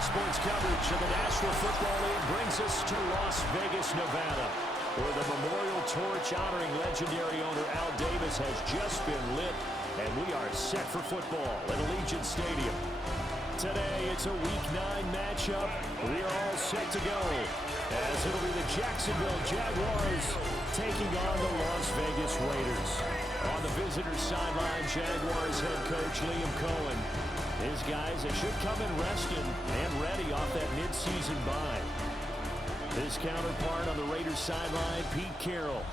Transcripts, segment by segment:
Sports coverage of the National Football League brings us to Las Vegas, Nevada, where the memorial torch honoring legendary owner Al Davis has just been lit, and we are set for football at Allegiant Stadium. Today, it's a Week 9 matchup. We are all set to go, as it'll be the Jacksonville Jaguars taking on the Las Vegas Raiders. On the visitor's sideline, Jaguars head coach Liam Cohen. His guys, they should come in rested and ready off that midseason bye. His counterpart on the Raiders sideline, Pete Carroll.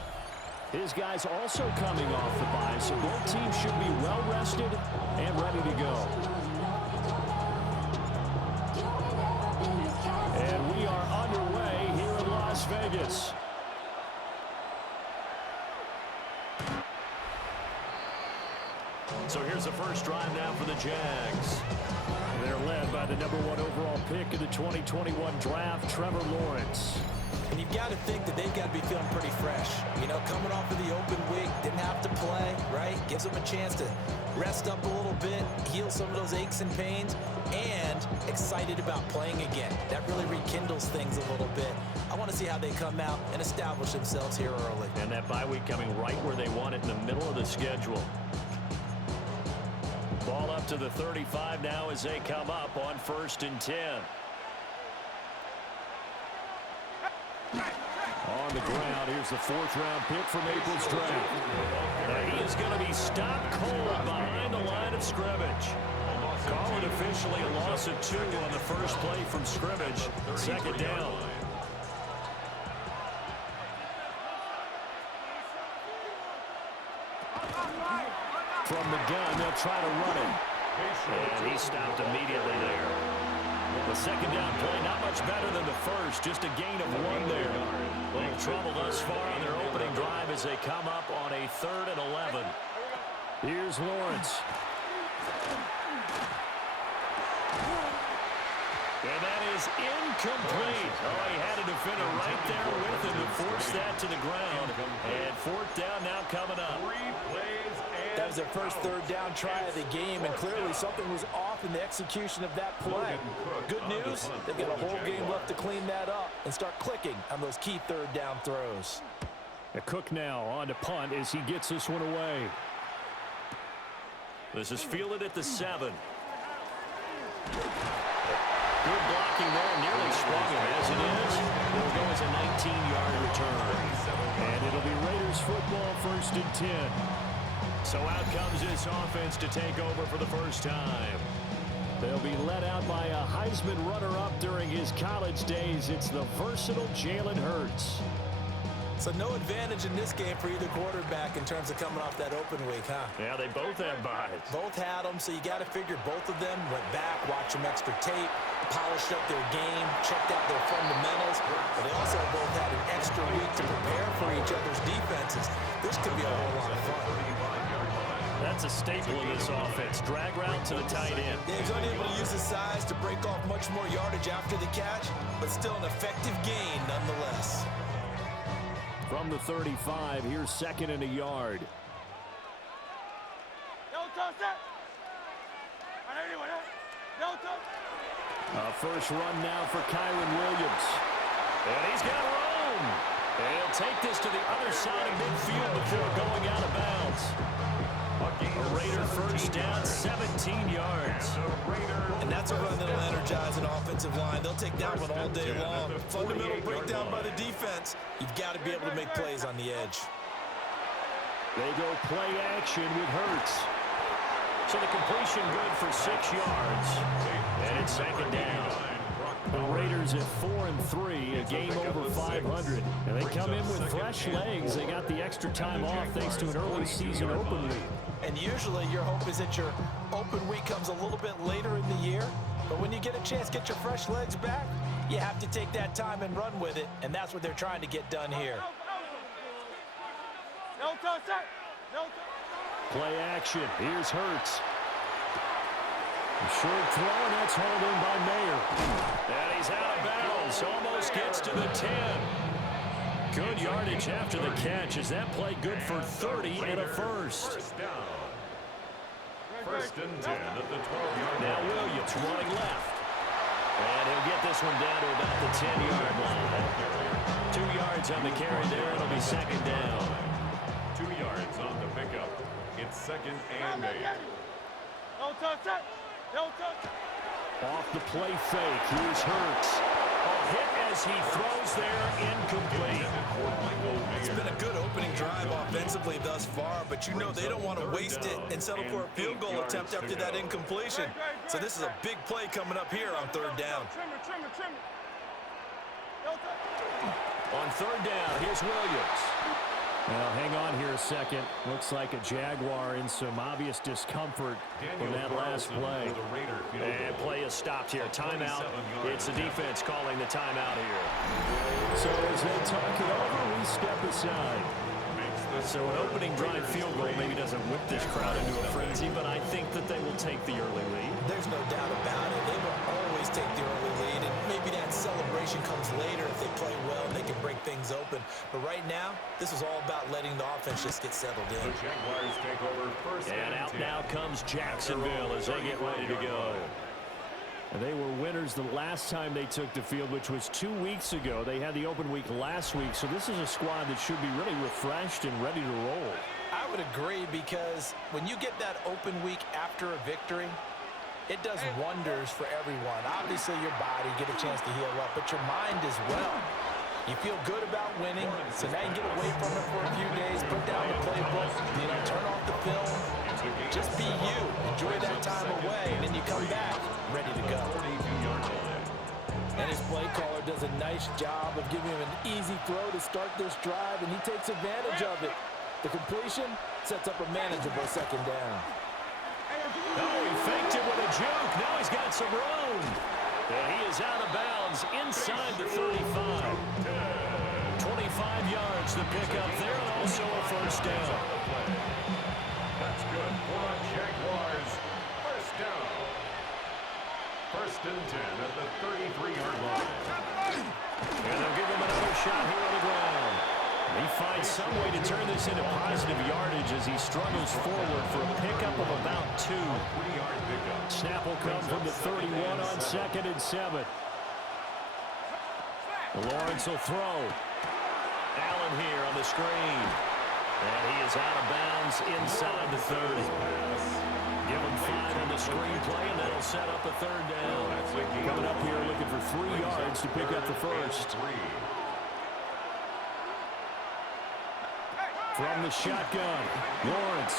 His guys also coming off the bye, so both teams should be well rested and ready to go. And we are underway here in Las Vegas. So here's the first drive now for the Jags. They're led by the #1 overall pick in the 2021 draft, Trevor Lawrence. And you've got to think that they've got to be feeling pretty fresh. You know, coming off of the open week, didn't have to play, right? Gives them a chance to rest up a little bit, heal some of those aches and pains, and excited about playing again. That really rekindles things a little bit. I want to see how they come out and establish themselves here early. And that bye week coming right where they want it, in the middle of the schedule. Ball up to the 35 now as they come up on 1st and 10. On the ground, here's the 4th-round pick from April's draft. Now he is going to be stopped cold behind the line of scrimmage. Call it officially a loss of 2 on the first play from scrimmage. 2nd down. From the gun, they'll try to run it. And he stopped immediately there. The 2nd down play, not much better than the first, just a gain of 1 there. Little trouble thus far on their opening drive as they come up on a 3rd and 11. Here's Lawrence. And that is incomplete. Oh, he had a defender right there with him to force that to the ground. And 4th down now coming up. That was their first 3rd down try of the game, and clearly something was off in the execution of that play. Good news, they've got a whole game left to clean that up and start clicking on those key 3rd down throws. Cook now on to punt as he gets this one away. This is fielded at the 7. Good blocking there, nearly sprung him as it is. It'll go as a 19-yard return. And it'll be Raiders football, 1st and 10. So out comes this offense to take over for the first time. They'll be led out by a Heisman runner-up during his college days. It's the versatile Jalen Hurts. So no advantage in this game for either quarterback in terms of coming off that open week, huh? Yeah, they both had buys. Both had them, so you got to figure both of them went back, watched some extra tape, polished up their game, checked out their fundamentals. But they also both had an extra week to prepare for each other's defenses. This could be a whole lot of fun. That's a staple in this offense. Drag route to the tight end. Yeah, he's unable to use his size to break off much more yardage after the catch, but still an effective gain nonetheless. From the 35, here's 2nd and a yard. A first run now for Kyron Williams. And he's got room. And he'll take this to the other side of midfield before going out of bounds. A Raider first down, 17 yards. And that's a run that'll energize an offensive line. They'll take that one all day long. Fundamental breakdown by the defense. You've got to be able to make plays on the edge. They go play action with Hurts. So the completion good for 6 yards. And it's 2nd down. The Raiders at 4-3, a game over 500. And they come in with fresh legs. They got the extra time off thanks to an early season open week. And usually your hope is that your open week comes a little bit later in the year. But when you get a chance to get your fresh legs back, you have to take that time and run with it. And that's what they're trying to get done here. Play action. Here's Hurts. A short throw, and that's hauled in by Mayer. And he's out of bounds. Almost gets to the 10. Good yardage after the catch. Is that play good for 30 and a first? 1st and 10 at the 12-yard line. Now Williams running left. And get this one down to about the 10-yard line. 2 yards on the carry there. It'll be second down. 2 yards on the pickup. It's second and 8. Off the play fake. Here's Hurts. A hit as he throws there, incomplete. It's been a good opening drive offensively thus far, but you know they don't want to waste it and settle for a field goal attempt after that incompletion. So this is a big play coming up here on third down. On third down, here's Williams. Well, hang on here a second. Looks like a Jaguar in some obvious discomfort from that last play. And play is stopped here. Timeout. It's the defense calling the timeout here. So as they talk it over, we step aside. So an opening drive field goal maybe doesn't whip this crowd into a frenzy, but I think that they will take the early lead. There's no doubt about it. They will always take the early lead, and maybe that celebration comes later if they play well and they can break things open. But right now, this is all about letting the offense just get settled in. The Jaguars take over first and out 10. Now comes Jacksonville as they get ready to go. And they were winners the last time they took the field, which was 2 weeks ago. They had the open week last week, so this is a squad that should be really refreshed and ready to roll. I would agree, because when you get that open week after a victory, it does wonders for everyone. Obviously, your body get a chance to heal up, but your mind as well. You feel good about winning, so now you get away from it for a few days, put down the playbook, turn off the film, just be you. Enjoy that time away, and then you come back ready to go. And his play caller does a nice job of giving him an easy throw to start this drive, and he takes advantage of it. The completion sets up a manageable second down. Oh, he faked it with a juke. Now he's got some room. And he is out of bounds inside the 35. 25 yards the pickup there, and also a first down. That's good for Jaguars. First down. First and 10 at the 33-yard line. And they'll give him another shot here on the ground. He finds some way to turn this into positive yardage as he struggles forward for a pickup of about 2. 3-yard pickup. Snap will come from the 31 on 2nd and 7. Lawrence will throw. Allen here on the screen. And he is out of bounds inside the 30. Give him 5 on the screen play, and that'll set up a third down. Coming up here looking for 3 yards to pick up the first. From the shotgun, Lawrence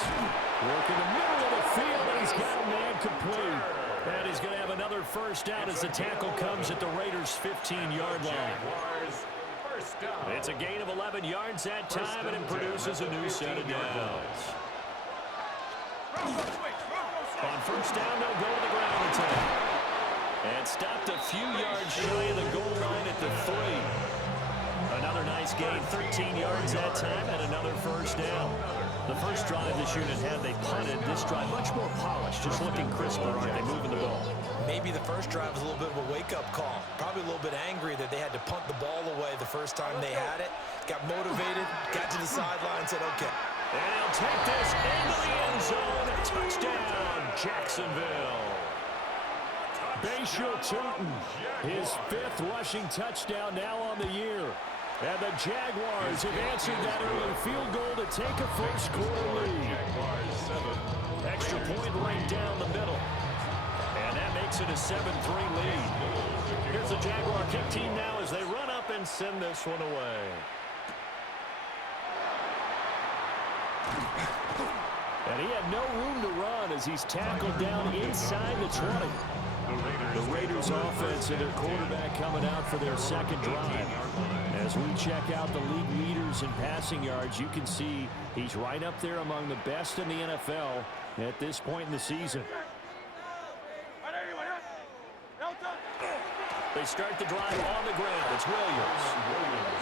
working the middle of the field, and he's got a man complete. And he's going to have another first down as the tackle comes at the Raiders' 15-yard line. It's a gain of 11 yards that time, and it produces a new set of downs. On first down, they'll go to the ground attack. And stopped a few yards shy of the goal line at the 3. Another nice gain, 13 yards that time, and another first down. The first drive this unit had, they punted. This drive, much more polished, just looking crisper, aren't they, moving the ball? Maybe the first drive was a little bit of a wake-up call. Probably a little bit angry that they had to punt the ball away the first time they had it. Got motivated, got to the sideline, said, okay. And he'll take this into the end zone. Touchdown, Jacksonville. Bashir Tootin, his 5th rushing touchdown now on the year. And the Jaguars have answered that early field goal to take a first quarter lead. Extra point right down the middle. And that makes it a 7-3 lead. Here's the Jaguar kick team now as they run up and send this one away. And he had no room to run as he's tackled down inside the 20. The Raiders offense and their quarterback coming out for their second drive. As we check out the league leaders in passing yards, you can see he's right up there among the best in the NFL at this point in the season. They start the drive on the ground. It's Williams.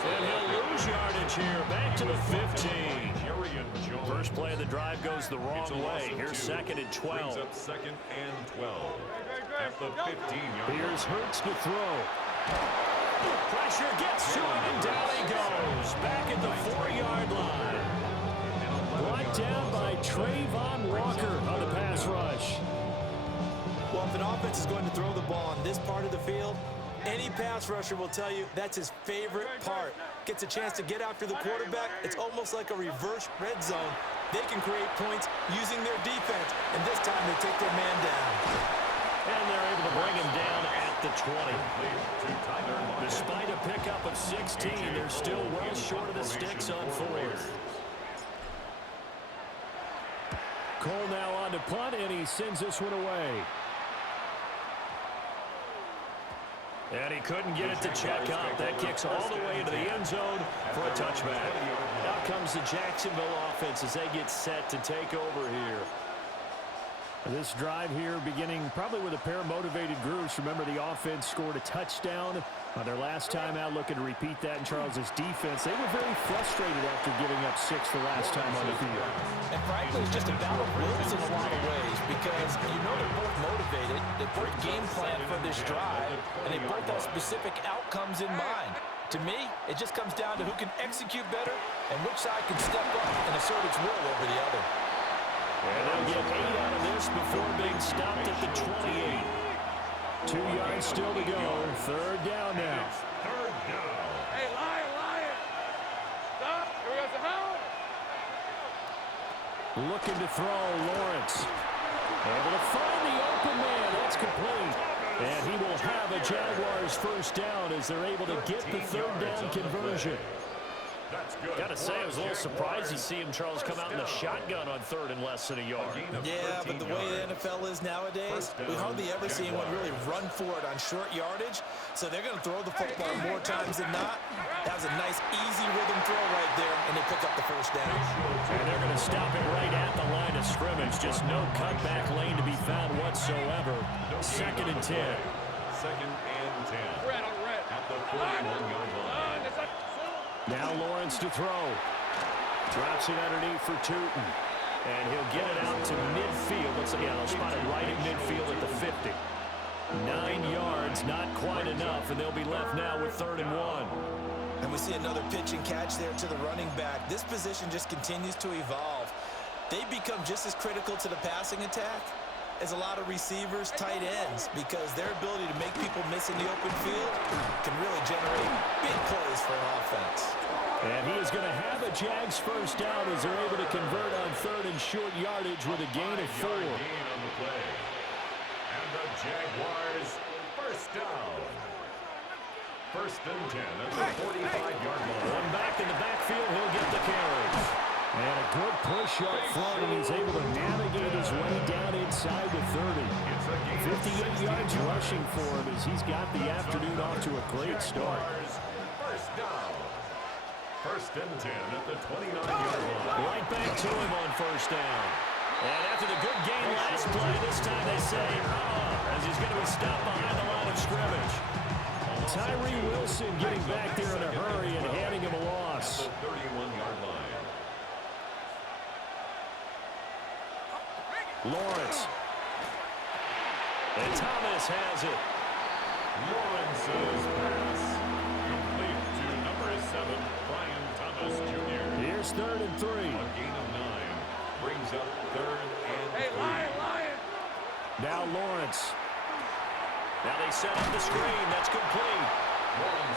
And he'll lose yardage here. Back to the 15. First play of the drive goes the wrong way. Here's 2nd and 12. Brings up 2nd and 12. At the 15-yard line. Here's Hurts to throw. Pressure gets to him, and down he goes. Back at the 4-yard line. Brought down by Trayvon Walker on the pass rush. Well, if an offense is going to throw the ball on this part of the field, Any pass rusher will tell you that's his favorite part. Gets a chance to get after the quarterback. It's almost like a reverse red zone. They can create points using their defense, and this time they take their man down. And they're able to bring him down at the 20. Despite a pickup of 16, they're still well short of the sticks on fourth. Cole now on to punt, and he sends this one away. And he couldn't get it to check up. That kicks all the way into the end zone for a touchback. Out comes the Jacksonville offense as they get set to take over here. This drive here beginning probably with a pair of motivated groups. Remember, the offense scored a touchdown on their last time out, looking to repeat that in Charles's defense. They were very frustrated after giving up 6 the last time on the field. And frankly, it's just a battle of wills in a lot of ways because you know they're both motivated. They both game plan for this drive, and they both have specific outcomes in mind. To me, it just comes down to who can execute better and which side can step up and assert its will over the other. And they'll get 8 out of this before being stopped at the 28. 2 yards still to go. Third down now. Third down. Hey, Lion. Stop. Here we go. Looking to throw, Lawrence. Able to find the open man. That's complete. And he will have a Jaguars first down as they're able to get the third down conversion. Got to say, I was a little surprised to see him, Charles, come out in the shotgun on third and less than a yard. Yeah, but the way the NFL is nowadays, we hardly ever see anyone really run for it on short yardage. So they're going to throw the football more times than not. That was a nice, easy rhythm throw right there, and they pick up the first down. And they're going to stop it right at the line of scrimmage. Just no cutback lane to be found whatsoever. Second and 10. Second and 10. At the 41-yard line. Now Lawrence to throw. Drops it underneath for Tootin. And he'll get it out to midfield. Looks like, yeah, they'll spot it right at midfield at the 50. 9 yards, not quite enough, and they'll be left now with 3rd and 1. And we see another pitch and catch there to the running back. This position just continues to evolve. They become just as critical to the passing attack as a lot of receivers, tight ends, because their ability to make people miss in the open field can really generate big plays for an offense. And he is going to have a Jags first down as they're able to convert on 3rd and short yardage with a gain of 4. Gain on the play. And the Jaguars first down. First and 10 at the 45-yard line. One back in the backfield, he'll get the carry. And a good push up front, and he's able to navigate his way down inside the 30. 58 yards rushing for him as he's got the afternoon off to a great start. First down. First and 10 at the 29-yard line. Right back to him on first down. And after the good game last play, this time they say, as he's going to be stopped behind the line of scrimmage. Tyree Wilson getting back there in a hurry and handing him a loss. At the 31-yard line. Lawrence. And Thomas has it. Lawrence's pass. Complete to number 7, Brian Thomas Jr. Here's 3rd and 3. A gain of 9. Brings up 3rd and 3. Hey, Lion. Now Lawrence. Now they set up the screen. That's complete.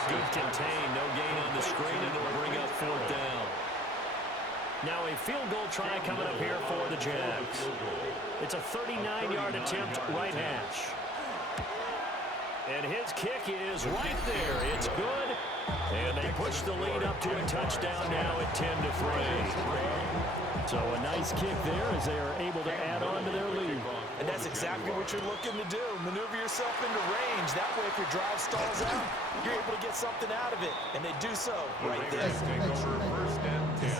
Good contain. No gain on the screen, and it'll bring up 4th down. Now a field goal try coming up here for the Jags. It's a 39-yard attempt right hash. And his kick is right there. It's good. And they push the lead up to a touchdown now at 10-3. So a nice kick there as they are able to add on to their lead. And that's exactly what you're looking to do. Maneuver yourself into range. That way, if your drive stalls out, you're able to get something out of it. And they do so right there. Take over first and 10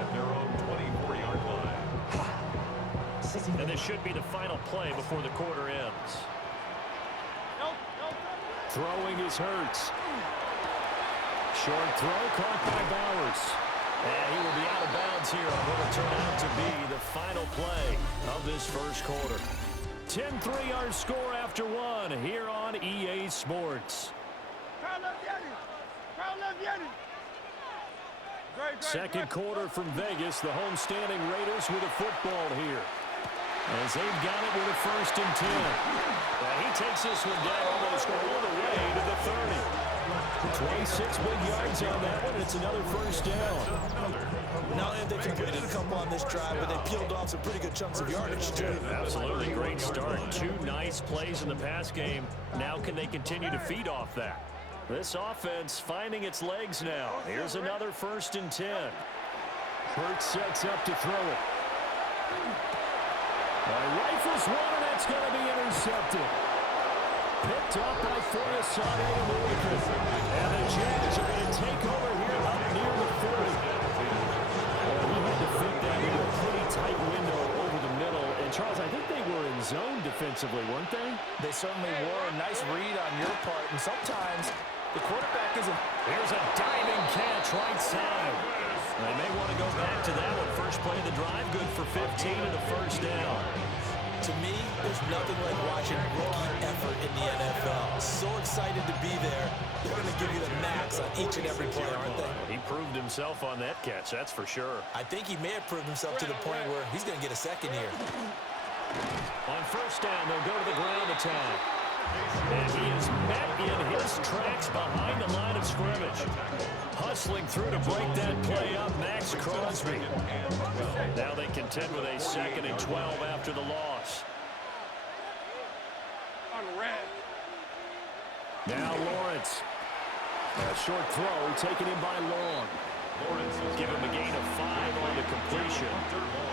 at their own 24-yard line. And this should be the final play before the quarter ends. Throwing is Hurts. Short throw caught by Bowers. And he will be out of bounds here on what will turn out to be the final play of this first quarter. 10-3 our score after 1 here on EA Sports. Second quarter from Vegas, the homestanding Raiders with a football here. As they've got it with a 1st and 10. And he takes this one down almost all the way to 30. 26 big yards on that one. It's another first down. Not only have they completed a couple on this drive, but they peeled off some pretty good chunks of yardage, too. Absolutely great start. Two nice plays in the pass game. Now can they continue to feed off that? This offense finding its legs now. Here's another 1st and 10. Hurts sets up to throw it. Rifles one, and that's going to be intercepted. Picked up by Forasano and Wilson. And the Jags are going to take over here up near the 40. He had to fit that into a pretty tight window over the middle. And, Charles, I think they were in zone defensively, weren't they? They certainly were. A nice read on your part. And sometimes the quarterback isn't. Here's a diving catch right side. They may want to go back to that one. First play of the drive, good for 15 and a first down. To me, there's nothing like watching rookie effort in the NFL. So excited to be there. They're going to give you the max on each and every play, aren't they? He proved himself on that catch, that's for sure. I think he may have proved himself to the point where he's going to get a second here. On first down, they'll go to the ground attack. And he is met in his tracks behind the line of scrimmage. Hustling through to break that play up, Max Crosby. Now they contend with a 2nd and 12 after the loss. Now Lawrence. A short throw taken in by Long. Lawrence will give him a gain of 5 on the completion.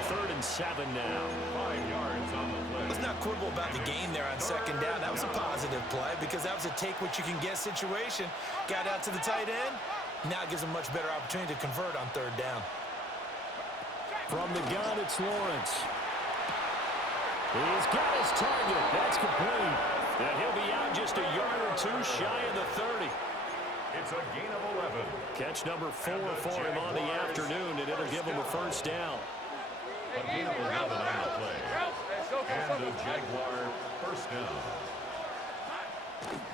3rd and 7 now. 5 yards on the play. Let's not quibble about the gain there on 2nd down. That was a positive play because that was a take-what-you-can-get situation. Got out to the tight end. Now it gives him a much better opportunity to convert on 3rd down. From the gun, it's Lawrence. He's got his target. That's complete. And he'll be out just a yard or 2 shy of the 30. It's a gain of 11. Catch number 4 for him on the afternoon, and it'll give him a first down. A gain of 11 on the play. And the Jaguar first down.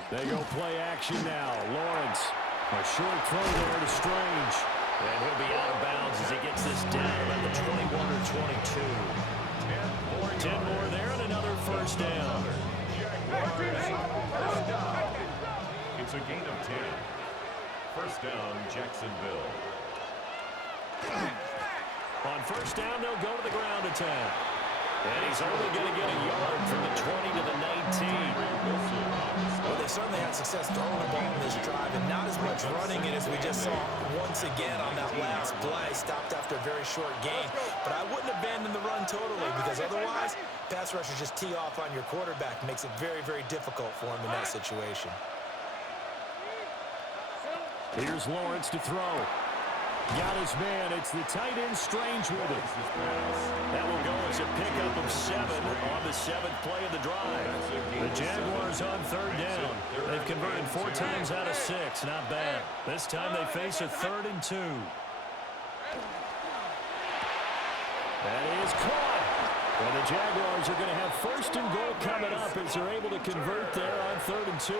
They go play action now. Lawrence, a short throw there to Strange. And he'll be out of bounds as he gets this down at the 21 or 22. 10 more there and another first down. It's a gain of 10. First down, Jacksonville. On first down, they'll go to the ground attack. And he's only going to get a yard from the 20 to the 19. Well, they certainly had success throwing the ball in this drive, and not as much running it as we just saw once again on that last play. Stopped after a very short gain. But I wouldn't abandon the run totally, because otherwise, pass rushers just tee off on your quarterback. Makes it very, very difficult for him in that situation. Here's Lawrence to throw. Got his man. It's the tight end Strange with it. That will go as a pickup of 7 on the 7th play of the drive. The Jaguars on 3rd down. They've converted 4 times out of 6. Not bad. This time they face a 3rd and 2. That is caught. And the Jaguars are going to have 1st and goal coming up as they're able to convert there on 3rd and 2.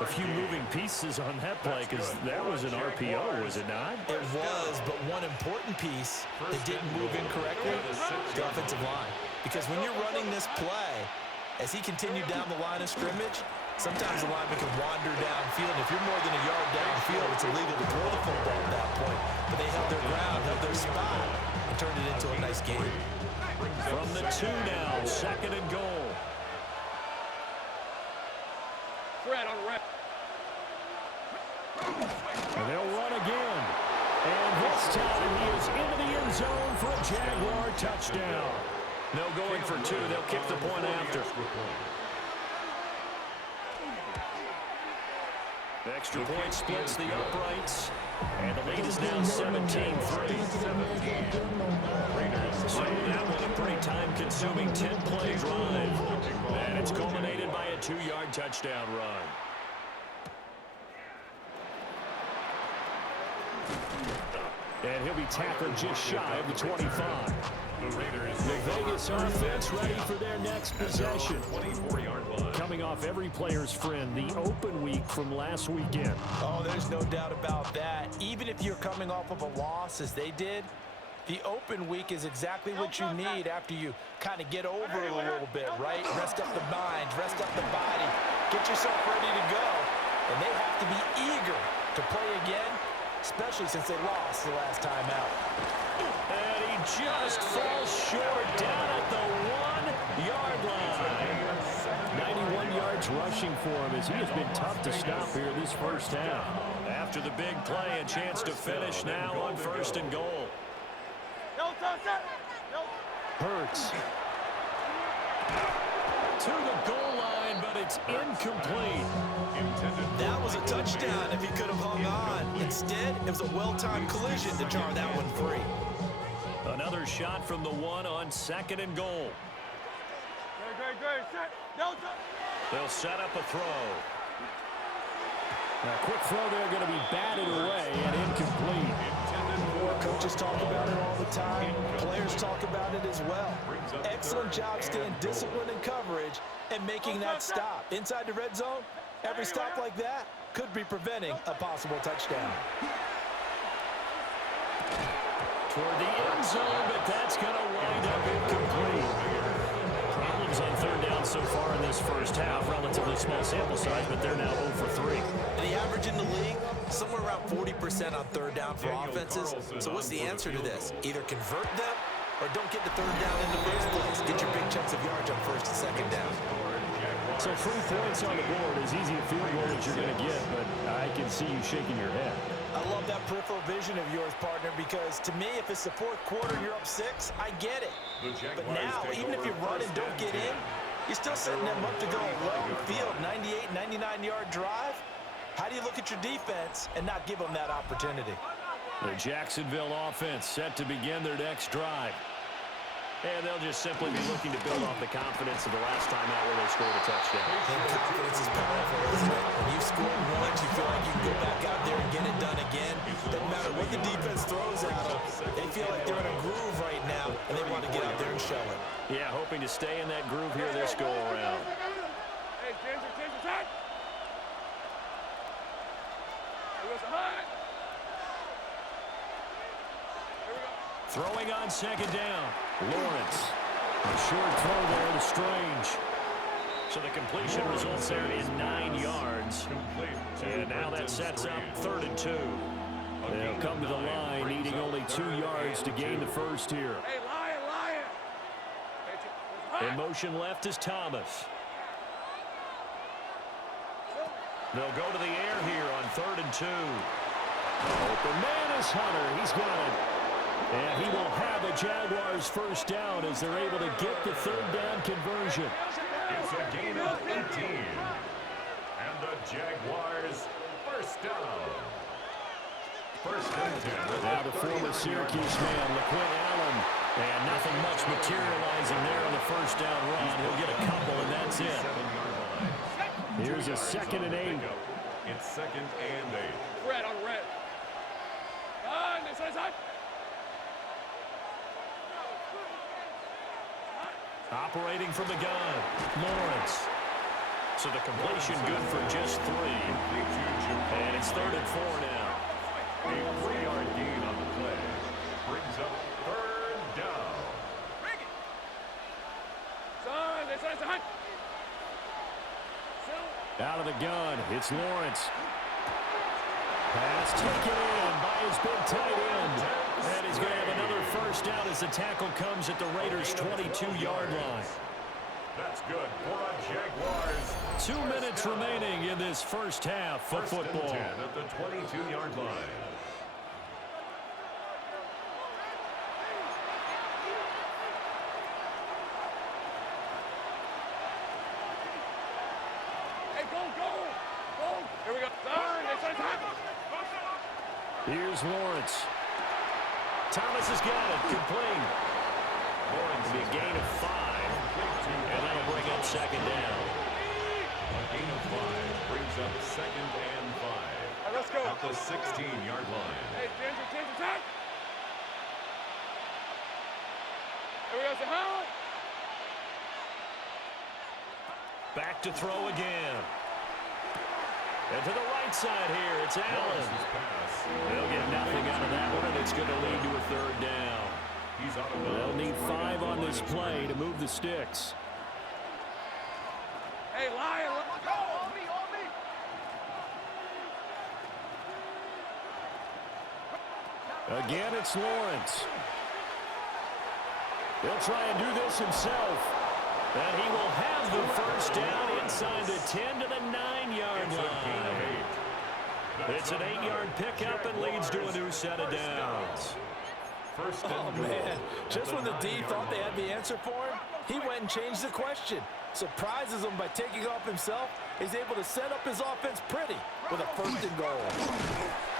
A few moving pieces on that play because that was an RPO, was it not? It was, but one important piece that didn't move incorrectly, the offensive line. Because when you're running this play, as he continued down the line of scrimmage, sometimes the lineman can wander downfield. If you're more than a yard downfield, it's illegal to throw the football at that point. But they held their ground, held their spot, and turned it into a nice game. From the 2 now, 2nd and goal. Fred on the right. And they'll run again. And this time he is into the end zone for a Jaguar touchdown. No going for 2. They'll kick the point after. The extra point splits the uprights. And the lead is now 17-3. So that was a pretty time-consuming 10-play drive. And it's culminated by a 2-yard touchdown run. And he'll be tackled just shy of the 25. The Vegas offense ready for their next possession. Coming off every player's friend, the open week from last weekend. Oh, there's no doubt about that. Even if you're coming off of a loss as they did, the open week is exactly what you need after you kind of get over it a little bit, right? Rest up the mind, rest up the body, get yourself ready to go. And they have to be eager to play again, especially since they lost the last time out. And he just falls short down at the 1-yard line. 91 yards rushing for him as he has been tough to stop here this first half. After the big play, a chance to finish now on 1st and goal. Hurts. To the goal line, but it's incomplete. That was a touchdown if he could have hung on. Instead, it was a well-timed collision to jar that one free. Another shot from the 1 on 2nd and goal. They'll set up a throw. Now, quick throw there going to be batted away and incomplete. Coaches talk about it all the time. Players talk about it as well. Excellent job staying disciplined in coverage and making that stop. Inside the red zone, every stop like that could be preventing a possible touchdown. Toward the end zone, but that's going to wind up incomplete. Problems on 3rd down so far in this first half. Relatively small sample size, but they're now 0 for 3. And the average in the league, somewhere around 40% on 3rd down for offenses. So what's the answer to this? Either convert them or don't get the 3rd down in the first place. Get your big chunks of yards on 1st and 2nd down. So 3 points on the board, as easy a field goal as you're going to get, but I can see you shaking your head. I love that peripheral vision of yours, partner, because to me, if it's the 4th quarter and you're up 6, I get it. But now, even if you run and don't get in, you're still setting them up to go a long field, 98, 99-yard drive. How do you look at your defense and not give them that opportunity? The Jacksonville offense set to begin their next drive. And they'll just simply be looking to build off the confidence of the last time out where they scored a touchdown. And confidence is powerful, isn't it? When you score once, you feel like you can go back out there and get it done again. Doesn't matter what the defense throws at them. They feel like they're in a groove right now, and they want to get out there and show it. Yeah, hoping to stay in that groove here this go-around. Hey, Ginger, tight. It was hot. Here we go. Throwing on 2nd down. Lawrence. A short throw there to Strange. So the completion results there in 9 yards. And now that sets up 3rd and 2. They'll come to the line, needing only 2 yards to gain the first here. Hey, lion. In motion left is Thomas. They'll go to the air here on 3rd and 2. Open man is Hunter. He's got it. And he will have a Jaguars first down as they're able to get the 3rd down conversion. It's a gain of 18. And the Jaguars first down. 1st and 10. Now the former Syracuse man, LaQuinn Allen. And nothing much materializing there on the first down run. He'll get a couple, and that's it. Here's a 2nd and 8. It's 2nd and 8. Red on red. Side. Operating from the gun, Lawrence. So the completion good for just 3. And it's 3rd and 4 now. A 3-yard gain on the play brings up 3rd down. Side. Out of the gun, it's Lawrence. Pass taken in by his big tight end. And he's going to have another first down as the tackle comes at the Raiders' 22-yard line. That's good for a Jaguars. 2 minutes remaining in this first half of football. 1st and 10 at the 22-yard line. Hey, go. Here we go. Here's Lawrence. Thomas has got it. Complete. Lawrence will be a gain of 5. And that'll bring up 2nd down. A gain of 5 brings up 2nd and 5. Right, let's go. At the 16-yard line. Hey, Ginger, tight. Here we go. Say hi. Back to throw again. And to the right side here, it's Allen. They'll get nothing out of that one, and it's going to lead to a 3rd down. They'll need 5 on this play to move the sticks. Hey, lion. Again, it's Lawrence. He'll try and do this himself. And he will have the first down inside the 10 to the 9-yard line. It's an 8-yard pickup and leads to a new set of downs. Oh, man. Just when the D thought they had the answer for him, he went and changed the question. Surprises him by taking off himself. He's able to set up his offense pretty with a 1st and goal.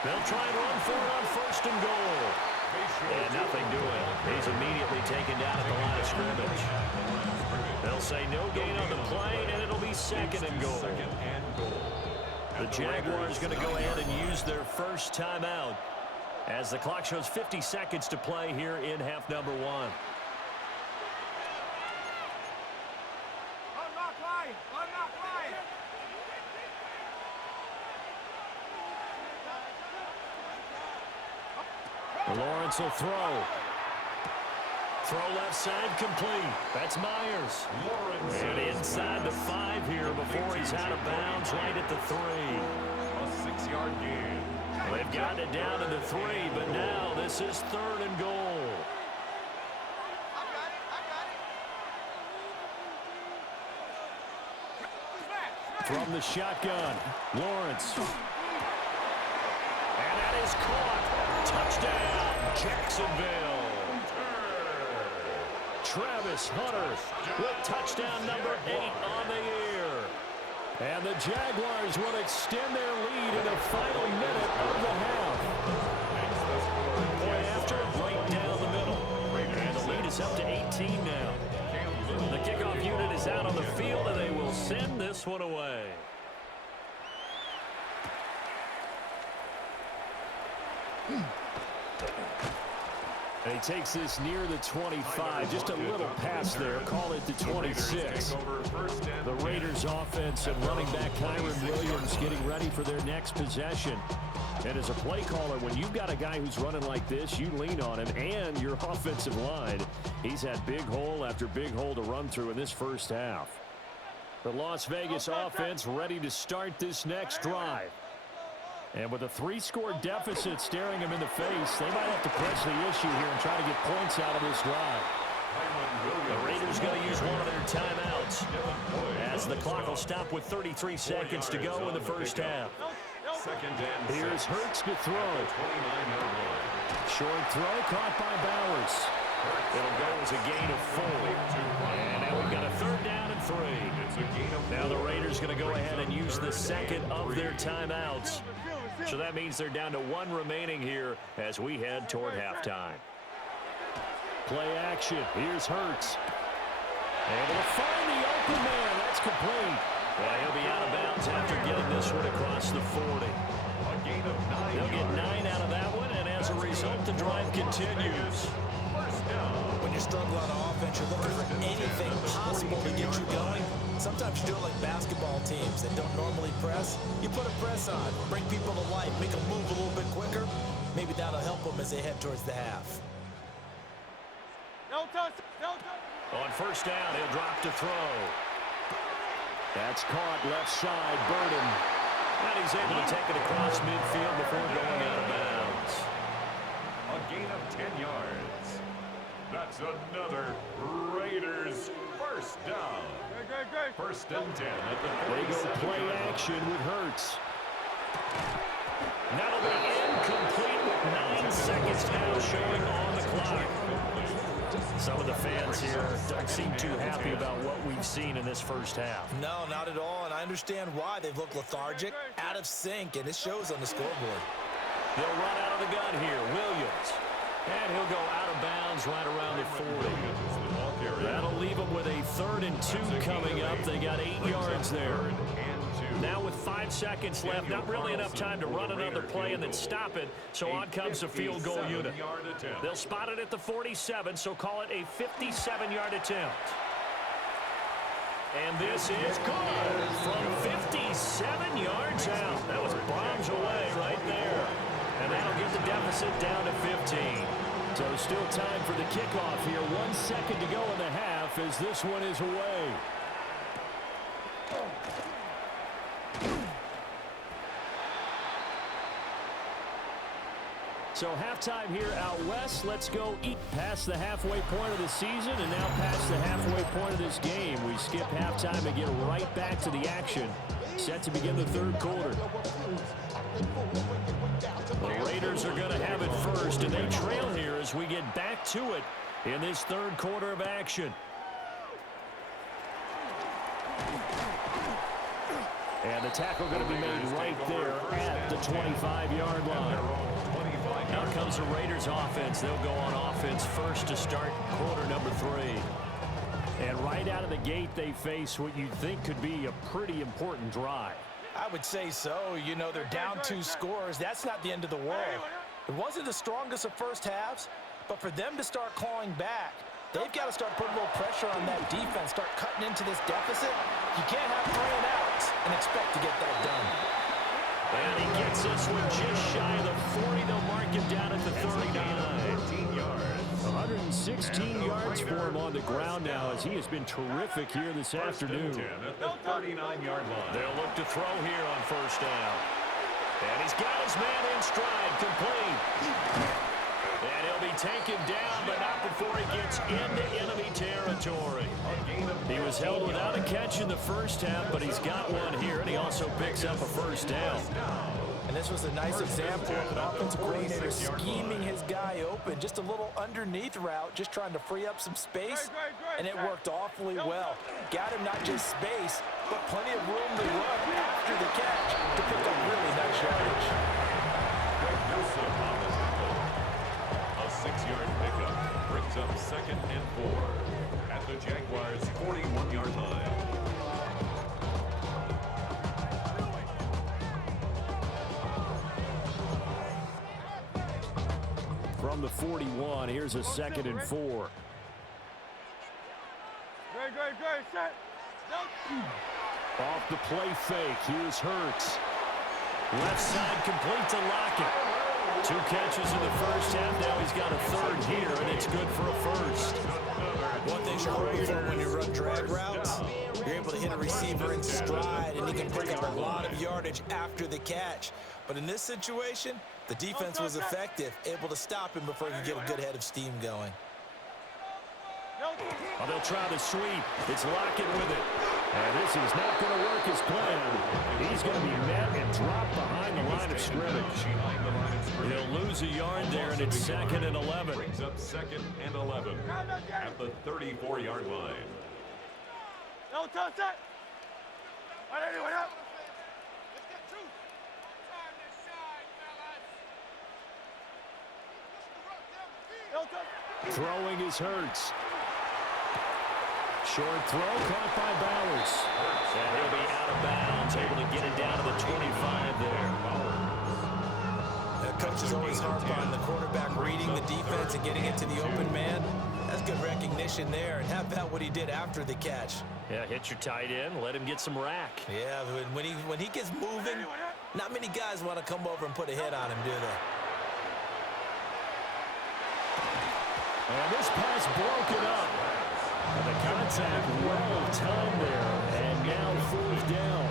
They'll try and run for it on 1st and goal. And nothing doing. He's immediately taken down at the line of scrimmage. They'll say no gain on the play, and it'll be 2nd and goal. The Jaguars going to go ahead and use their first timeout as the clock shows 50 seconds to play here in half number 1. Lawrence will throw. Throw left side complete. That's Myers. And inside the 5 here before he's out of bounds right at the 3. A 6-yard gain. They've gotten it down to the 3, but now this is 3rd and goal. From the shotgun, Lawrence. And that is caught. Touchdown, Jacksonville. Travis Hunter with touchdown number 8 on the year. And the Jaguars will extend their lead in the final minute of the half. Point after, right down the middle. And the lead is up to 18 now. The kickoff unit is out on the field, and they will send this one away. And he takes this near the 25, just a little pass there, call it the 26. The Raiders offense and running back Kyron Williams getting ready for their next possession. And as a play caller, when you've got a guy who's running like this, you lean on him and your offensive line. He's had big hole after big hole to run through in this first half. The Las Vegas offense ready to start this next drive. And with a 3-score deficit staring him in the face, they might have to press the issue here and try to get points out of this drive. The Raiders going to use one of their timeouts as the clock will stop with 33 seconds to go in the first half. Here's Hurts to throw. Short throw caught by Bowers. It'll go as a gain of 4. And now we've got a 3rd down and 3. Now the Raiders going to go ahead and use the second of their timeouts. So that means they're down to 1 remaining here as we head toward halftime. Play action. Here's Hurts. Able to find the open man. That's complete. Well, he'll be out of bounds after getting this one across the 40. They'll get 9 out of that one, and as a result, the drive continues. When you're struggling on offense, you're looking for anything possible to get you going. Sometimes you do it like basketball teams that don't normally press. You put a press on, bring people to life, make them move a little bit quicker. Maybe that'll help them as they head towards the half. Don't touch. Don't touch. On first down, he'll drop to throw. That's caught left side, Burden. And he's able to take it across midfield before going out of bounds. A gain of 10 yards. That's another Raiders first down. Great. 1st and 10 at the They go 47. play action with Hurts. That'll be incomplete with 9 seconds now showing on the clock. Some of the fans here don't seem too happy about what we've seen in this first half. No, not at all, and I understand why. They've looked lethargic, out of sync, and it shows on the scoreboard. They'll run out of the gun here. Williams. And he'll go out of bounds right around the 40. That'll leave them with a 3rd and 2 coming up. They got 8 yards there. Now with 5 seconds left, not really enough time to run another play and then stop it, so on comes the field goal unit. They'll spot it at the 47, so call it a 57-yard attempt. And this is good from 57 yards out. That was bombs away right there. And that'll get the deficit down to 15. So still time for the kickoff here. 1 second to go in the half as this one is away. So halftime here out west. Let's go eat past the halfway point of the season and now past the halfway point of this game. We skip halftime and get right back to the action. Set to begin the third quarter. The Raiders are going to have it first, and they trail here as we get back to it in this third quarter of action. And the tackle going to be made right there at the 25-yard line. Now comes the Raiders offense. They'll go on offense first to start quarter number 3. And right out of the gate, they face what you'd think could be a pretty important drive. I would say so. You know, they're down 2 scores. That's not the end of the world. It wasn't the strongest of first halves, but for them to start clawing back, they've got to start putting a little pressure on that defense, start cutting into this deficit. You can't have 3 and outs and expect to get that done. And he gets this one just shy of the 40. They'll mark him down at the 39. 116 yards for him on the ground now as he has been terrific here this afternoon. At the 39-yard line. They'll look to throw here on first down. And he's got his man in stride, complete. And he'll be taken down, but not before he gets into enemy territory. He was held without a catch in the first half, but he's got one here, and he also picks up a first down. And this was a nice example of an offensive coordinator scheming his guy open. Just a little underneath route, just trying to free up some space, and it worked awfully well. Got him not just space, but plenty of room to run after the catch to pick up really nice yardage. A 6-yard pickup brings up 2nd and 4 at the Jaguars' 41-yard line. From the 41, here's a 2nd and 4. Great, set. Off the play fake, here's Hurts. Left side complete to Lockett. 2 catches in the first half, now he's got a 3rd here, and it's good for a first. One thing you're hoping for when you run drag routes, you're able to hit a receiver in stride, and he can pick up a lot of yardage after the catch. But in this situation, the defense was effective, able to stop him before he could get a good head of steam going. Oh, they'll try the sweep. It's Lockett with it. And this is not going to work as planned. He's going to be met and dropped behind the line of scrimmage. He'll lose a yard there, and it's 2nd and 11. Brings up 2nd and 11 at the 34-yard line. No, touch that. All right, anyone up? Throwing is Hurts. Short throw caught by Bowers. And he'll be out of bounds, able to get it down to the 25 there. Coaches always harp on the quarterback reading the defense and getting it to the open man. That's good recognition there. And how about what he did after the catch? Yeah, hit your tight end, let him get some rack. Yeah, when he gets moving, not many guys want to come over and put a hit on him, do they? And this pass broken up. And the contact well timed there. And now 4th down.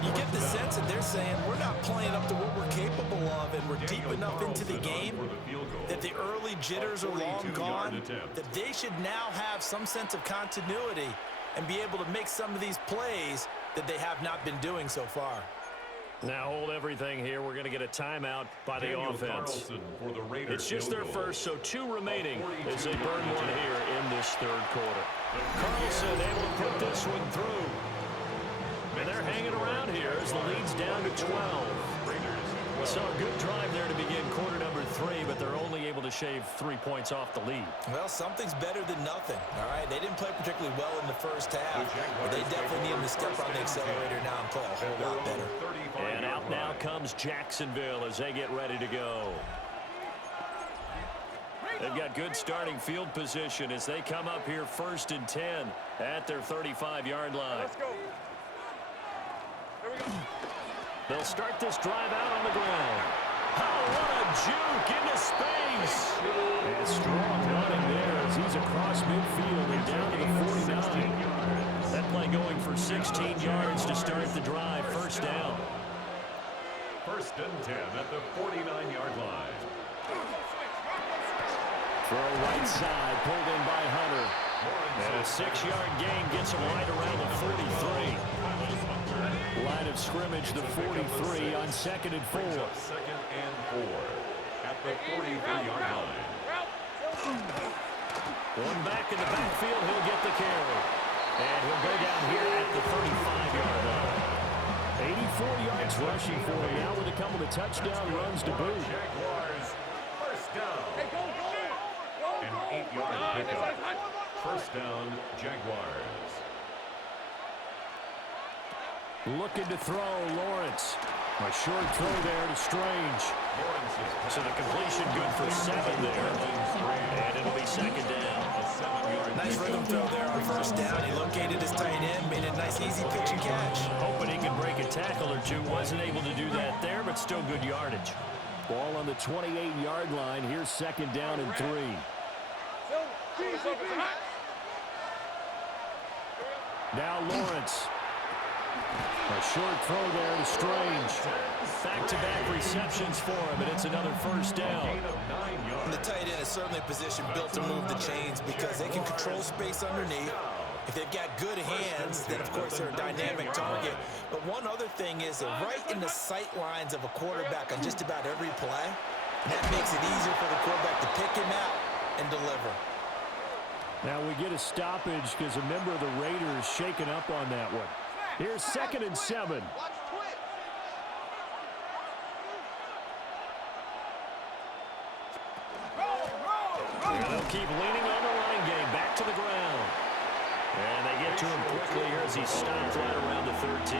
You get the sense that they're saying we're not playing up to what we're capable of, and we're deep enough into the game that the early jitters are long gone, that they should now have some sense of continuity and be able to make some of these plays that they have not been doing so far. Now hold everything here. We're going to get a timeout by the offense. It's just their first, so 2 remaining as they burn one here in this third quarter. Carlson able to put this one through. And they're hanging around here as the lead's down to 12. So a good drive there to begin quarter number 3, but they're only able to shave 3 points off the lead. Well, something's better than nothing, all right? They didn't play particularly well in the first half, but they definitely need to step on the accelerator now and play a whole lot better. And out now comes Jacksonville as they get ready to go. They've got good starting field position as they come up here 1st and 10 at their 35-yard line. Let's go. Here we go. They'll start this drive out on the ground. Oh, what a juke into space. And strong running there as he's across midfield and down to the 49. That play going for 16 yards to start the drive. First down. First and 10 at the 49-yard line. Throw right side, pulled in by Hunter. And a 6-yard gain gets him right around the 43. Line of scrimmage, the 43 on 2nd and 4. Second and 4 at the 43-yard line. One back in the backfield, he'll get the carry. And he'll go down here at the 35-yard line. 84 yards rushing for him now with a couple of touchdown runs to boot. Jaguars, first down. An 8-yard pickup. First down, Jaguars. Looking to throw, Lawrence. A short throw there to Strange. So the completion good for 7 there. And it'll be second down. Nice rhythm throw there on first down. He located his tight end, made a nice easy pitch and catch. Hoping he can break a tackle or two. Wasn't able to do that there, but still good yardage. Ball on the 28-yard line. Here's second down and 3. Now Lawrence. A short throw there to Strange. Back-to-back receptions for him, and it's another first down. And the tight end is certainly a position built to move the chains because they can control space underneath. If they've got good hands, then of course they're a dynamic target. But one other thing is they're right in the sight lines of a quarterback on just about every play. And that makes it easier for the quarterback to pick him out and deliver. Now we get a stoppage because a member of the Raiders shaken up on that one. Here's second and 7. And they'll keep leaning on the running game. Back to the ground. And they get to him quickly here as he stops right around the 13.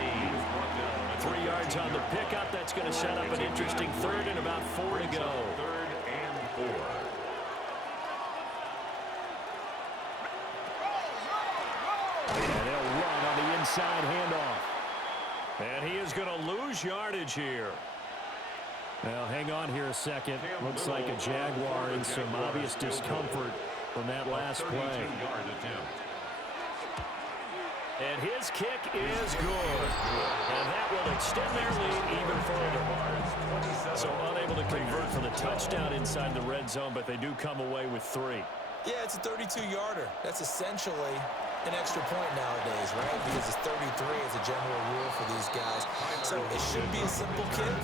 3 yards on the pickup. That's going to set up an interesting third and about 4 to go. Third and 4. And they'll run on the inside handoff. And he is going to lose yardage here. Now, hang on here a second. Looks like a Jaguar in some obvious discomfort from that last play. And his kick is good. And that will extend their lead even further. So unable to convert for the touchdown inside the red zone, but they do come away with 3. Yeah, it's a 32-yarder. That's essentially an extra point nowadays, right? Because it's 33 as a general rule for these guys. So it should be a simple kick,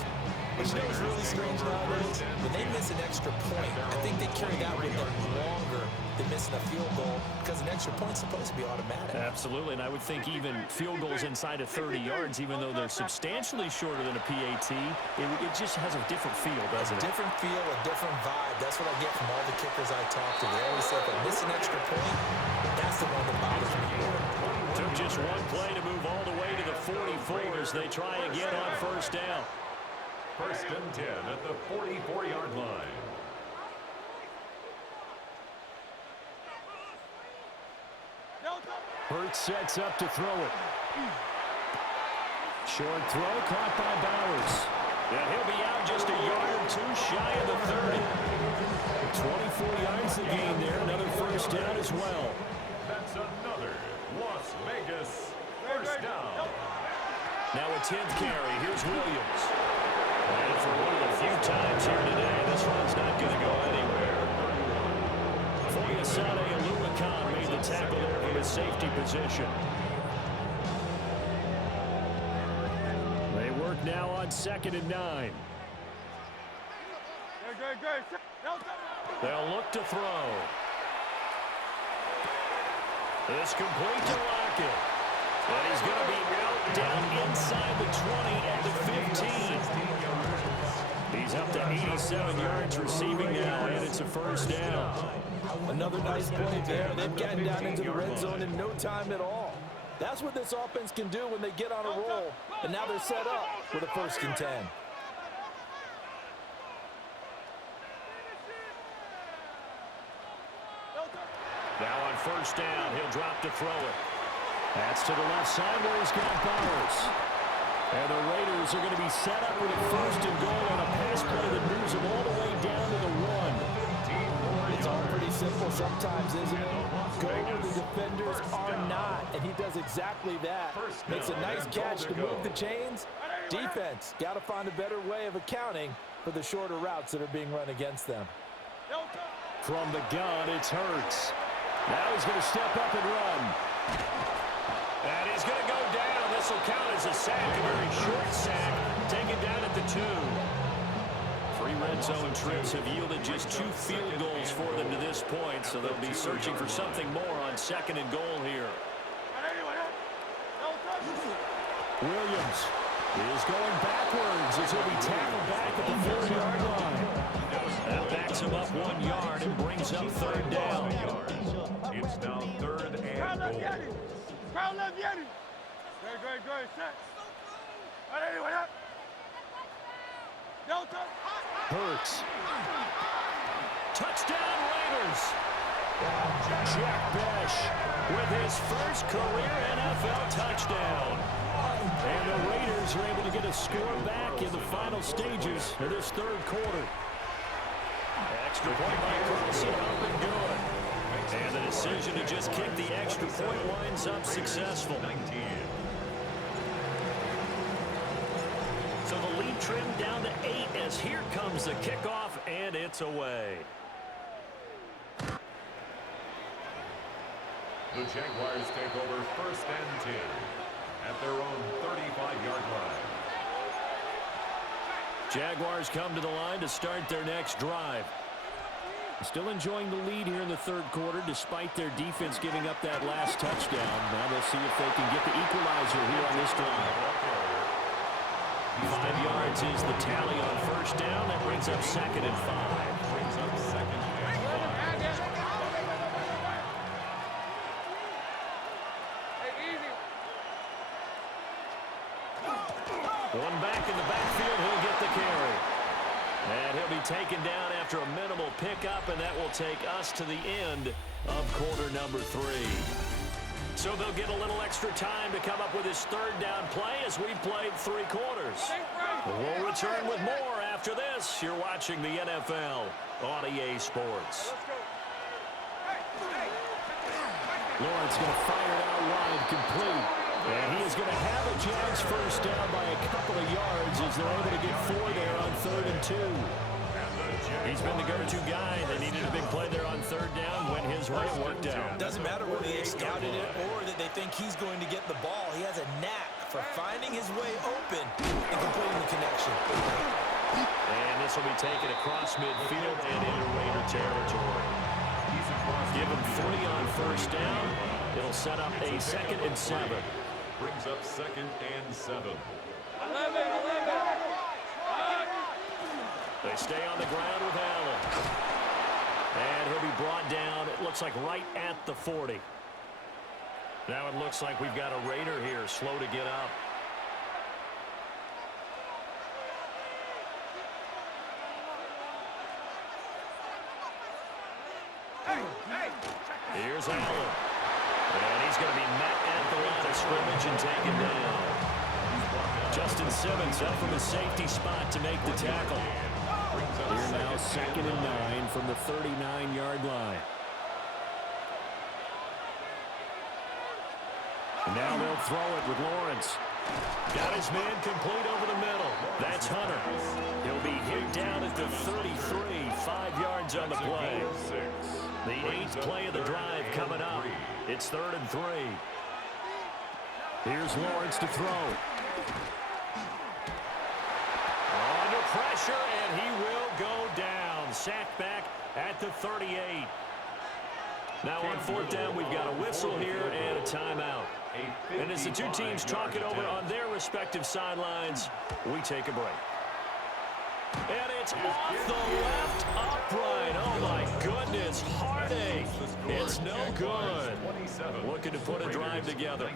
but you know what's really strange nowadays? When they miss an extra point, I think they carry that with them longer than missing a field goal because an extra point's supposed to be automatic. Absolutely, and I would think even field goals inside of 30 yards, even though they're substantially shorter than a PAT, it just has a different feel, doesn't it? A different feel, a different vibe. That's what I get from all the kickers I talk to. They always say if I miss an extra point, that's the one that bothers me more. Took just one play to move all the way to the 44 as they try again on first down. First and 10 at the 44-yard line. Hurts sets up to throw it. Short throw caught by Bowers. And he'll be out just a yard or 2 shy of the 30. 24 yards to gain there. Another first down as well. That's another Las Vegas first down. Now a 10th carry. Here's Williams. And for one of the few times here today, this one's not going to go anywhere. Foyesade Aluakon made the tackle there from his safety position. They work now on 2nd and 9. They'll look to throw. It's complete to Lockett. And he's going to be out down inside the 20 at the 15. He's up to 87 yards receiving now, and it's a first down. Another nice play there. They've gotten down into the red zone in no time at all. That's what this offense can do when they get on a roll. And now they're set up with a 1st and 10. Now on first down, he'll drop to throw it. That's to the left side where he's got Bowers. And the Raiders are going to be set up with a 1st and goal on a pass play that moves them all the way down to the 1. It's all pretty simple sometimes, isn't it? Go where the defenders are not, and he does exactly that. Makes a nice catch to move the chains, Defense, got to find a better way of accounting for the shorter routes that are being run against them. From the gun, it's Hurts. Now he's going to step up and run. And he's going to go down. This will count as a sack, a very short sack, taken down at the 2. 3 red zone trips have yielded just 2 field goals for them to this point, so they'll be searching for something more on 2nd and goal here. Williams is going backwards as he'll be tackled back at the 4-yard line. That backs him up 1 yard and brings up 3rd down. It's now 3rd and goal. Crowd left Yeti. Great. Set. Delta. Hurts. Touchdown Raiders. Jack Besh with his first career NFL touchdown. And the Raiders are able to get a score back in the final stages of this 3rd quarter. Extra point by Carlson, up and good. And the decision to just kick the extra point winds up successful. So the lead trimmed down to 8 as here comes the kickoff, and it's away. The Jaguars take over 1st and 10 at their own 35-yard line. Jaguars come to the line to start their next drive. Still enjoying the lead here in the 3rd quarter despite their defense giving up that last touchdown. Now they'll see if they can get the equalizer here on this drive. 5 yards is the tally on 1st down. That brings up 2nd and 5. One back in the backfield, he'll get the carry. And he'll be taken down after a minimal pickup, and that will take us to the end of quarter number 3. So they'll get a little extra time to come up with his 3rd down play as we've played 3 quarters. We'll return with more after this. You're watching the NFL on EA Sports. Lawrence going to fire it out wide, complete. And he is going to have a Jags first down by a couple of yards as they're able to get 4 there on 3rd and 2. He's been the go-to guy. They needed a big play there on 3rd down when his way worked out. Doesn't matter whether they scouted it or that they think he's going to get the ball. He has a knack for finding his way open and completing the connection. And this will be taken across midfield and into Raider territory. Give him 3 on 1st down. It'll set up a 2nd and 7. Brings up 2nd and 7. 11. They stay on the ground with Allen. And he'll be brought down, it looks like right at the 40. Now it looks like we've got a Raider here, slow to get up. Here's Allen. And he's going to be met at the line of scrimmage and taken down. Justin Simmons up from the safety spot to make the tackle. Here now 2nd and 9 from the 39-yard line. And now they'll throw it with Lawrence. Got his man complete over the middle. That's Hunter. He'll be hit down at the 33, 5 yards on the play. The 8th play of the drive coming up. It's 3rd and 3. Here's Lawrence to throw. Under pressure, and he will go down. Sacked back at the 38. Now on 4th down, we've got a whistle here and a timeout. And as the 2 teams talk it over on their respective sidelines, we take a break. And it's off the left upright. Oh, my goodness. Heartache. It's no good. Looking to put a drive together.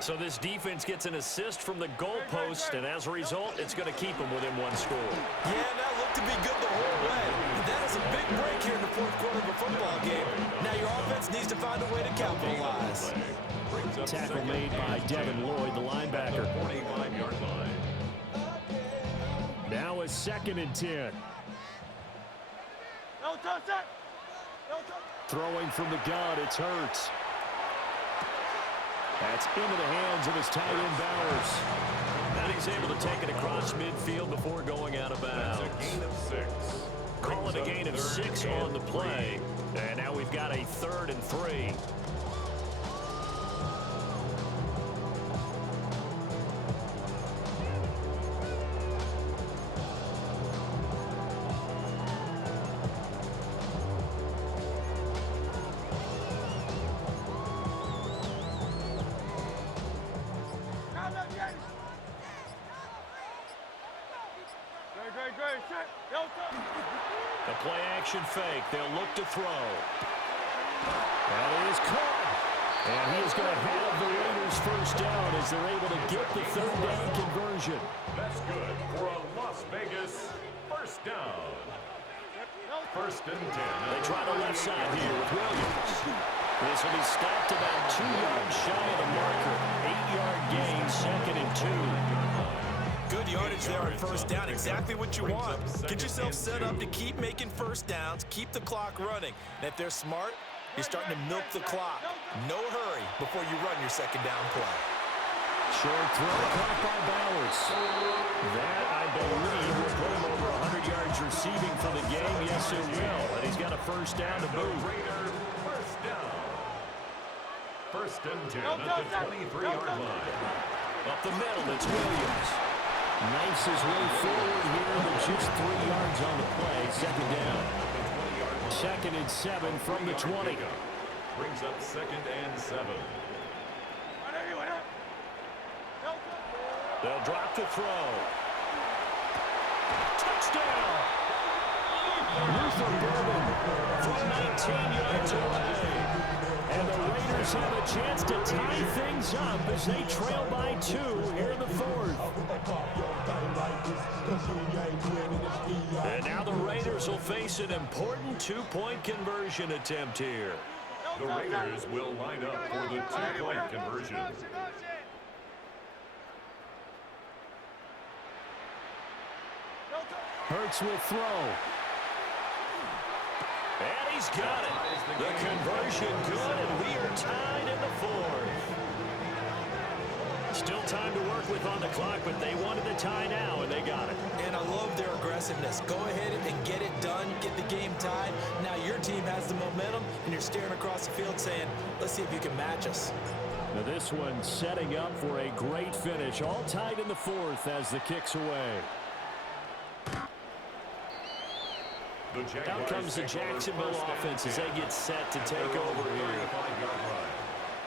So this defense gets an assist from the goalpost, and as a result, it's going to keep them within 1 score. Yeah, that looked to be good the whole way. That is a big break here in the 4th quarter of a football game. Now your offense needs to find a way to capitalize. Tackle made by Devin Lloyd, the linebacker. Now a 2nd and 10. Throwing from the gun, it's Hurts. That's into the hands of his tight end Bowers. And But he's able to take it across midfield before going out of bounds. That's a gain of 6. Call it a gain of 6 on the play. And now we've got a 3rd and 3. The play action fake. They'll look to throw. That is caught. And he is going to have the Raiders first down as they're able to get the 3rd down conversion. That's good for a Las Vegas first down. 1st and 10. They try the left side here with Williams. This will be stopped about 2 yards shy of the marker. 8-yard gain, 2nd and 2. Good yardage there on first down. Exactly what you want. Get yourself set up to keep making first downs, keep the clock running. And if they're smart, you're starting to milk the clock. No hurry before you run your 2nd down play. Short throw caught by Bowers. That, I believe, will put him over 100 yards receiving for the game. Yes, it will. And he's got a first down to boot. Raider first down. 1st and 10 at the 23-yard line. Up the middle, it's Williams. Knifes his way forward here, but just 3 yards on the play. 2nd down. 2nd and 7 from the 20. Brings up 2nd and 7. They'll drop the throw. Touchdown! Luther Burden from 19 yards away. And the Raiders have a chance to tie things up as they trail by 2 here in the 4th. And now the Raiders will face an important 2-point conversion attempt here. The Raiders will line up for the 2-point conversion. Hurts will throw. And he's got it. The conversion good, and we are tied in the 4th. Still time to work with on the clock, but they wanted the tie now, and they got it. And I love their aggressiveness. Go ahead and get it done, get the game tied. Now your team has the momentum, and you're staring across the field saying, let's see if you can match us. Now this one setting up for a great finish. All tied in the 4th as the kick's away. Out comes the Jacksonville offense as they get set to take over here.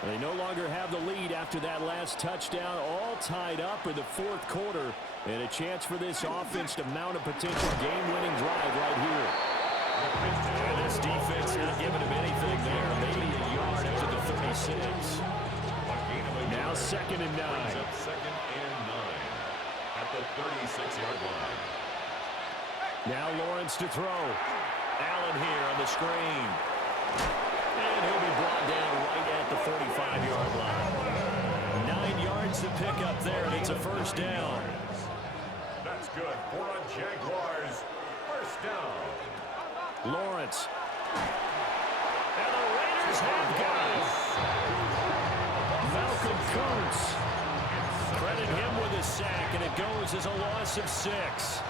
They no longer have the lead after that last touchdown. All tied up in the 4th quarter. And a chance for this offense to mount a potential game-winning drive right here. And this defense not giving him anything there. Maybe a yard after the 36. Now 2nd and 9. 2nd and 9 at the 36-yard line. Now Lawrence to throw. Allen here on the screen. And he'll be brought down right at the 35-yard line. 9 yards to pick up there, and it's a first down. That's good for a Jaguars first down. Lawrence. And the Raiders have got it. Malcolm Kuntz. Credit him with a sack, and it goes as a loss of 6.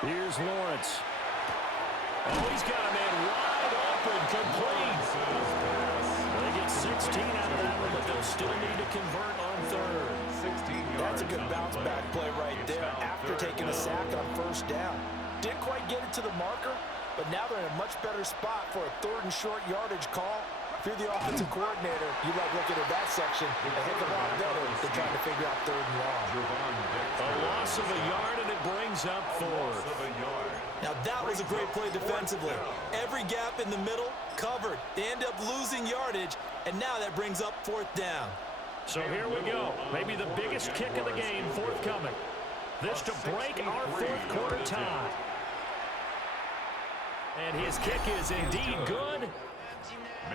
Here's Lawrence. Oh, he's got a man wide open, complete. They get 16 out of that one, but they'll still need to convert on 3rd. 16 yards. That's a good bounce back play right there after taking a sack on first down. Didn't quite get it to the marker, but now they're in a much better spot for a 3rd and short yardage call. If you're the offensive coordinator, you like looking at that section a heck of a lot better than trying to figure out 3rd and long. A loss of a yard, and it brings up 4th. Now that was a great play defensively. Every gap in the middle covered. They end up losing yardage, and now that brings up 4th down. So here we go. Maybe the biggest kick of the game forthcoming. This to break our 4th quarter tie. And his kick is indeed good.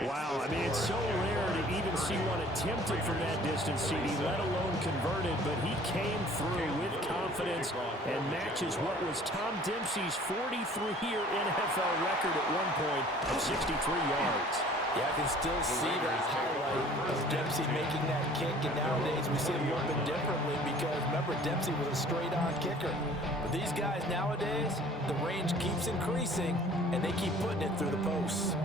Wow, I mean, it's so rare to even see one attempted from that distance, CD, let alone converted, but he came through with confidence and matches what was Tom Dempsey's 43-year NFL record at one point of 63 yards. Yeah, I can still see that highlight of Dempsey making that kick, and nowadays we see it a little bit differently because, remember, Dempsey was a straight-on kicker. But these guys nowadays, the range keeps increasing, and they keep putting it through the posts.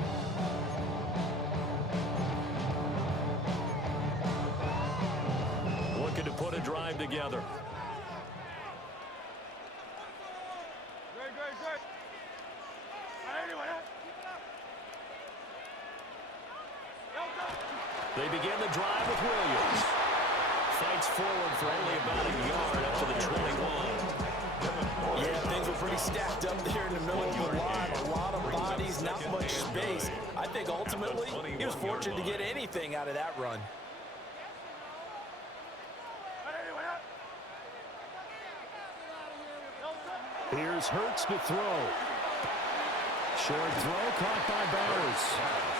Looking to put a drive together. They begin the drive with Williams. Fights forward for only about a yard up to the 21. Yeah, things were pretty stacked up there in the middle of the line. A lot of bodies, not much space. I think ultimately he was fortunate to get anything out of that run. Here's Hurts to throw. Short throw caught by Bowers.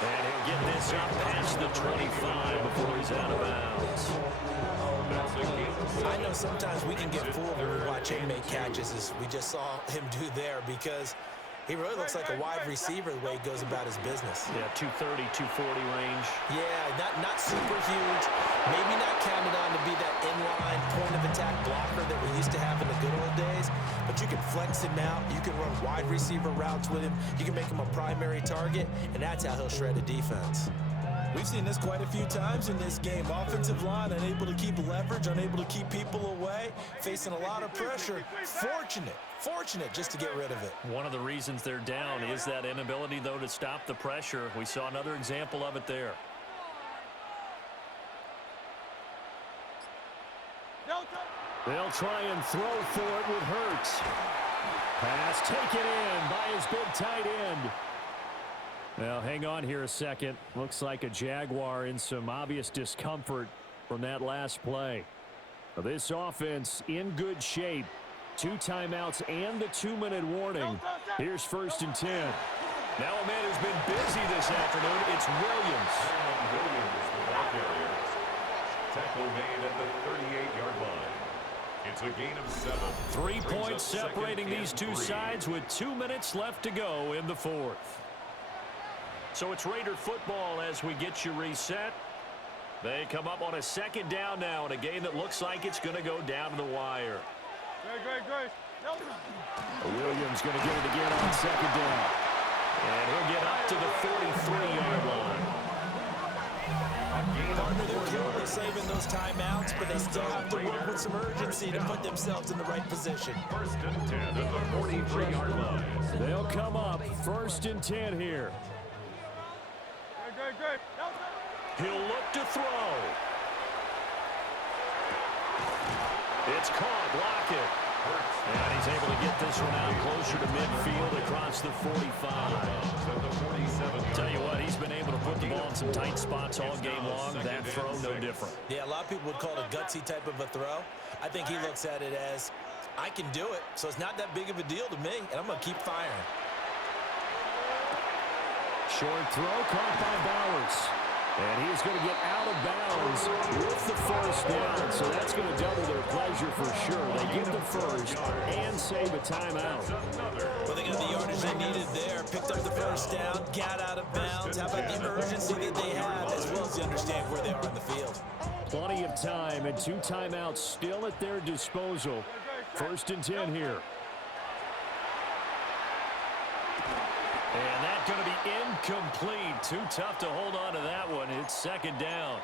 And he'll get this up past the 25 before he's out of bounds. I know sometimes we can get fooled when we watch him make catches, as we just saw him do there, because he really looks like a wide receiver the way he goes about his business. Yeah, 230, 240 range. Yeah, not super huge. Maybe not counted on to be that inline point-of-attack blocker that we used to have in the good old days, but you can flex him out. You can run wide receiver routes with him. You can make him a primary target, and that's how he'll shred a defense. We've seen this quite a few times in this game. Offensive line unable to keep leverage, unable to keep people away, facing a lot of pressure. Fortunate just to get rid of it. One of the reasons they're down is that inability, though, to stop the pressure. We saw another example of it there. They'll try and throw for it with Hurts. Pass taken in by his big tight end. Well, hang on here a second. Looks like a Jaguar in some obvious discomfort from that last play. This offense in good shape. 2 timeouts and the 2-minute warning. Here's 1st and 10. Now a man who's been busy this afternoon. It's Williams. The ball carrier. Tackle made at the 38-yard line. It's a gain of 7. 3 points separating these two sides with 2 minutes left to go in the 4th. So it's Raider football as we get you reset. They come up on a 2nd down now in a game that looks like it's going to go down to the wire. Williams going to get it again on 2nd down. And he'll get up to the 43-yard line. Partner, they're clearly saving those timeouts, but they still have to work with some urgency to put themselves in the right position. 1st and 10 at the 43-yard line. They'll come up 1st and 10 here. He'll look to throw. It's caught. Block it. And he's able to get this one out closer to midfield across the 45. Tell you what, he's been able to put the ball in some tight spots all game long. That throw, no different. Yeah, a lot of people would call it a gutsy type of a throw. I think he looks at it as, I can do it, so it's not that big of a deal to me, and I'm going to keep firing. Short throw caught by Bowers. And he's going to get out of bounds with the 1st down. So that's going to double their pleasure for sure. They get the 1st and save a timeout. Well, they got the yardage they needed there. Picked up the 1st down, got out of bounds. How about the urgency that they have, as well as they understand where they are on the field? Plenty of time and 2 timeouts still at their disposal. 1st and 10 here. And that's going to be incomplete. Too tough to hold on to that one. It's 2nd down.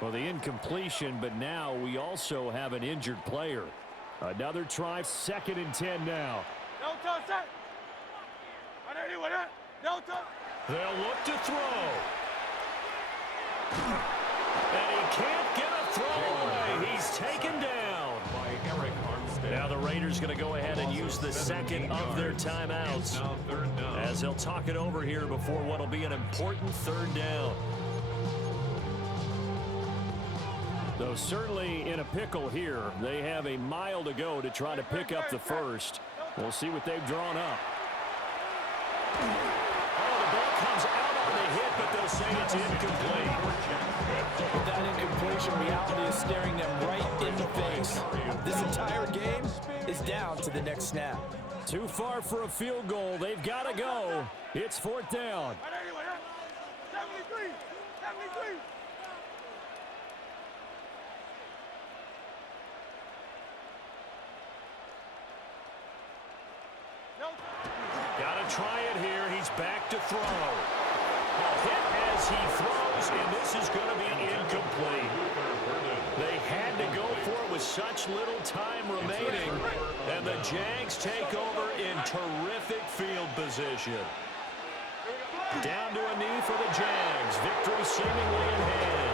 Well, the incompletion, but now we also have an injured player. Another try, 2nd and 10 now. They'll look to throw. And he can't get a throw away. He's taken down. Now the Raiders going to go ahead and use the 2nd of their timeouts as they'll talk it over here before what will be an important 3rd down. Though certainly in a pickle here. They have a mile to go to try to pick up the 1st. We'll see what they've drawn up. Oh, the ball comes out on the hit, but they'll say it's incomplete. With that incompletion, reality is staring them right in the face. This entire game is down to the next snap. Too far for a field goal. They've got to go. It's 4th down. 73. No. Got to try it here. He's back to throw. A hit as he throws, and this is going to be incomplete. They had to go for it with such little time remaining, and the Jags take over in terrific field position. Down to a knee for the Jags. Victory seemingly in hand.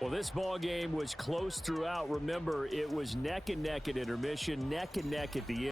Well, this ball game was close throughout. Remember, it was neck and neck at intermission, neck and neck at the end.